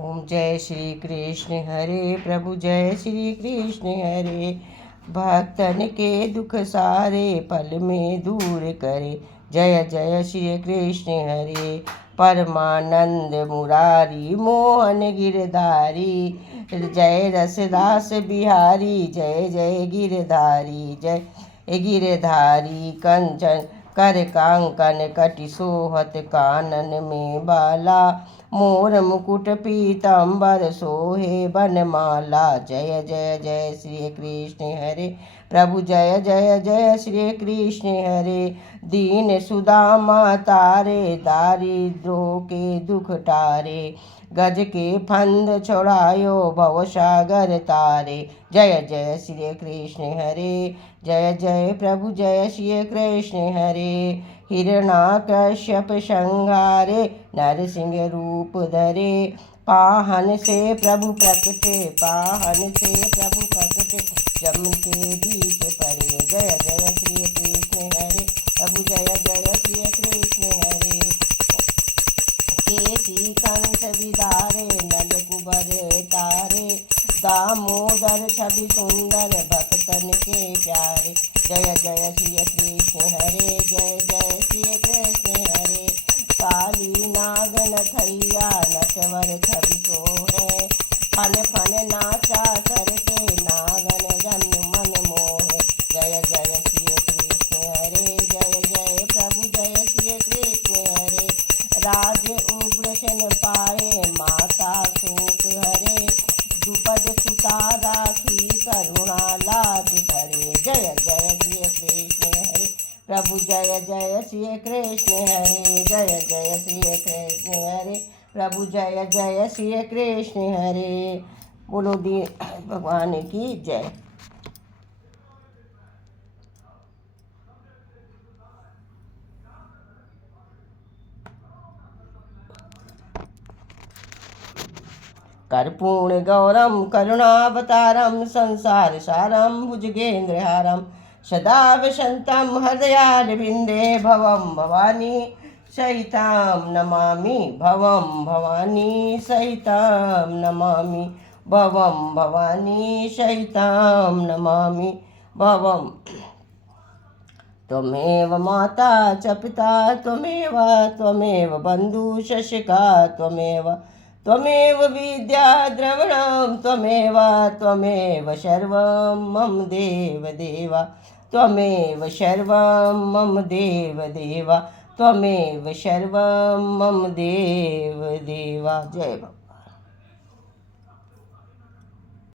ओम जय श्री कृष्ण हरे प्रभु जय श्री कृष्ण हरे। भक्तन के दुख सारे पल में दूर करे। जय जय श्री कृष्ण हरे। परमानंद मुरारी मोहन गिरधारी। जय रसदास बिहारी जय जय गिरधारी। जय गिरधारी कंचन कर कांकन कटि सोहत कानन में बाला। मोर मुकुट पीताम्बर सोहे बनमाला। जय जय जय श्री कृष्ण हरे प्रभु जय जय जय श्री कृष्ण हरे। दीन सुदामा तारे दारिद्रों के दुख टारे। गज के फंद छोड़ायो भव सागर तारे। जय जय श्री कृष्ण हरे। जय जय प्रभु जय श्री कृष्ण हरे। हिरणाकश्यप संहारे नरसिंह रूप धरे। पाहन से प्रभु प्रकटे पाहन से प्रभु प्रकटे। जम के बीच परे। जय जय श्री कृष्ण हरे प्रभु जय जय श्री कृष्ण हरे। केसी कंस विदारे नल कुबर तारे। दामोदर छवि सुंदर भक्तन के प्यारे। जय जय श्री कृष्ण हरे जय जय श्री कृष्ण हरे। काली नागन थैया नटवर छवि सोहे। फन फन नाचा करके नागन जन मन मोहे। जय जय श्री कृष्ण हरे जय जय प्रभु जय श्री कृष्ण हरे। राज उग्रसेन पाए माता शोक हरे। द्रुपद सुता राखी करुणा लाज धरे। जय जय श्री कृष्ण हरे प्रभु जय जय श्री कृष्ण हरे। जय जय श्री कृष्ण हरे प्रभु जय जय श्री कृष्ण हरे। बोलो दी भगवान की जय। कर्पूर्ण गौरम करुणावतारम संसार सारम भुजगेन्द्रहारम। सदा वसंतम हृदयारविंदे भवम भवानी सहितां नमामि। भवम भवानी सहितां नमामि। भवम भवानी सहितां नमामि। भवम त्वमेव माता च पिता त्वमेव बन्धु शशिका त्वमेव विद्या द्रविणं त्वमेव सर्वं मम देव त्वमेव सर्वं मम देव त्वमेव सर्वं मम देव। जय बाबा।